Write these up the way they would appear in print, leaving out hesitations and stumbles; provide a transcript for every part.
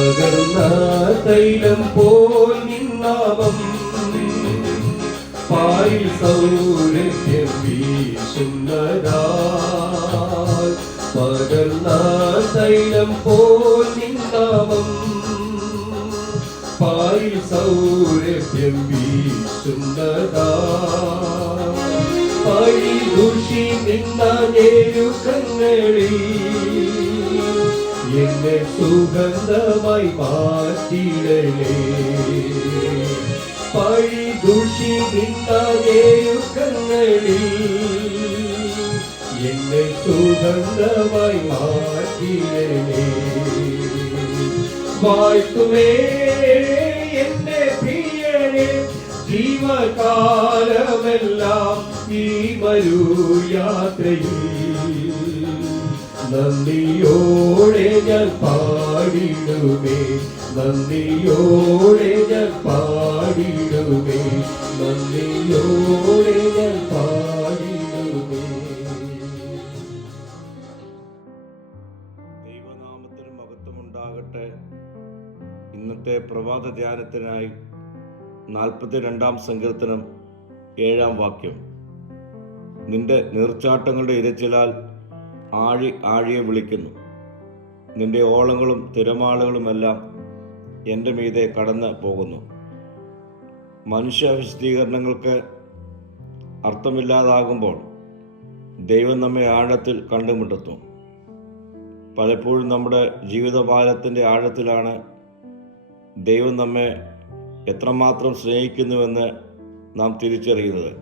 പകർന്ന തൈലം പോൽ നിന്നാമം പാരിൽ സൗരഭ്യം വീശുന്നതാൽ. പകർന്ന തൈലം പോൽ നിന്നാമം പാരിൽ സൗരഭ്യം വീശുന്നതാൽ. പഴി ദുഷി നിന്ന ഞെരുക്കങ്ങളിൽ എന്നെ സുഗന്ധമായി മാറ്റിടലേ. പഴി ദുഷി നിന്ന ഞെരുക്കങ്ങളിൽ എന്നെ സുഗന്ധമായി മാറ്റിടലേ. വാഴ്ത്തുമേ എന്റെ പ്രിയനെ ജീവകാലമെല്ലാം ഈ വരൂ യാത്രയിൽ. നന്ദിയോടെ ഞാൻ പാടിടുമേ, നന്ദിയോടെ ഞാൻ പാടിടുമേ, നന്ദിയോടെ ഞാൻ പാടിടുമേ. ദൈവനാമത്തിന് മഹത്വമുണ്ടാകട്ടെ. ഇന്നത്തെ പ്രഭാത ധ്യാനത്തിനായി 42-ാം സങ്കീർത്തനം 7-ാം വാക്യം. നിന്റെ നീർച്ചാട്ടങ്ങളുടെ ഇരച്ചിലാൽ ആഴി ആഴിയെ വിളിക്കുന്നു. നിന്റെ ഓളങ്ങളും തിരമാലകളുമെല്ലാം എൻ്റെ മീതെ കടന്ന് പോകുന്നു. മനുഷ്യ വിശദീകരണങ്ങൾക്ക് അർത്ഥമില്ലാതാകുമ്പോൾ ദൈവം നമ്മെ ആഴത്തിൽ കണ്ടുമുട്ടുന്നു. പലപ്പോഴും നമ്മുടെ ജീവിതപാലത്തിൻ്റെ ആഴത്തിലാണ് ദൈവം നമ്മെ എത്രമാത്രം സ്നേഹിക്കുന്നുവെന്ന് നാം തിരിച്ചറിയുന്നത്.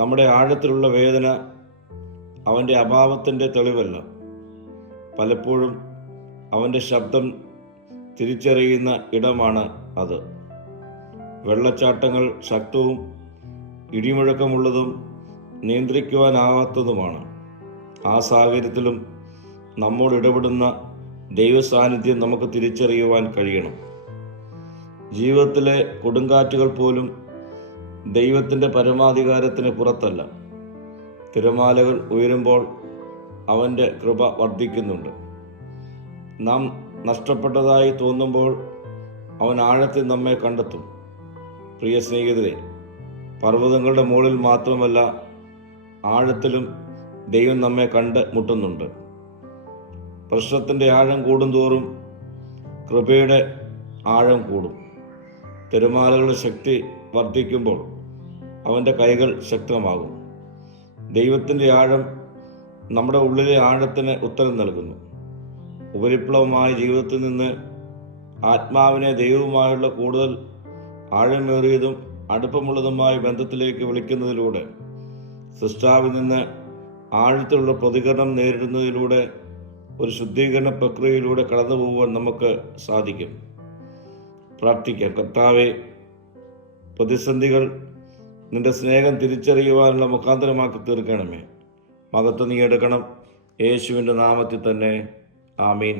നമ്മുടെ ആഴത്തിലുള്ള വേദന അവൻ്റെ അഭാവത്തിൻ്റെ തെളിവല്ല. പലപ്പോഴും അവൻ്റെ ശബ്ദം തിരിച്ചറിയുന്ന ഇടമാണ് അത്. വെള്ളച്ചാട്ടങ്ങൾ ശക്തവും ഇടിമുഴക്കമുള്ളതും നിയന്ത്രിക്കുവാനാവാത്തതുമാണ്. ആ സാഹചര്യത്തിലും നമ്മോട് ഇടപെടുന്ന ദൈവസാന്നിധ്യം നമുക്ക് തിരിച്ചറിയുവാൻ കഴിയണം. ജീവിതത്തിലെ കൊടുങ്കാറ്റുകൾ പോലും ദൈവത്തിൻ്റെ പരമാധികാരത്തിന് പുറത്തല്ല. തിരമാലകൾ ഉയരുമ്പോൾ അവൻ്റെ കൃപ വർദ്ധിക്കുന്നുണ്ട്. നാം നഷ്ടപ്പെട്ടതായി തോന്നുമ്പോൾ അവൻ ആഴത്തിൽ നമ്മെ കണ്ടെത്തും. പ്രിയ സ്നേഹിതരെ, പർവ്വതങ്ങളുടെ മുകളിൽ മാത്രമല്ല, ആഴത്തിലും ദൈവം നമ്മെ കണ്ട് മുട്ടുന്നുണ്ട്. പ്രശ്നത്തിൻ്റെ ആഴം കൂടുന്തോറും കൃപയുടെ ആഴം കൂടും. തിരമാലകളുടെ ശക്തി വർദ്ധിക്കുമ്പോൾ അവൻ്റെ കൈകൾ ശക്തമാകും. ദൈവത്തിൻ്റെ ആഴം നമ്മുടെ ഉള്ളിലെ ആഴത്തിന് ഉത്തരം നൽകുന്നു. ഉപരിപ്ലവമായ ജീവിതത്തിൽ നിന്ന് ആത്മാവിനെ ദൈവവുമായുള്ള കൂടുതൽ ആഴമേറിയതും അടുപ്പമുള്ളതുമായ ബന്ധത്തിലേക്ക് വിളിക്കുന്നതിലൂടെ, സൃഷ്ടാവിൽ നിന്ന് ആഴത്തിലുള്ള പ്രതികരണം നേരിടുന്നതിലൂടെ ഒരു ശുദ്ധീകരണ പ്രക്രിയയിലൂടെ കടന്നു പോകുവാൻ നമുക്ക് സാധിക്കും. പ്രാർത്ഥിക്കാം. കർത്താവേ, പ്രതിസന്ധികൾ നിന്റെ സ്നേഹം തിരിച്ചറിയുവാനുള്ള മുഖാന്തരമാക്കി തീർക്കണമേ. മഹത്വം നീ എടുക്കണം. യേശുവിൻ്റെ നാമത്തിൽ തന്നെ. ആമീൻ.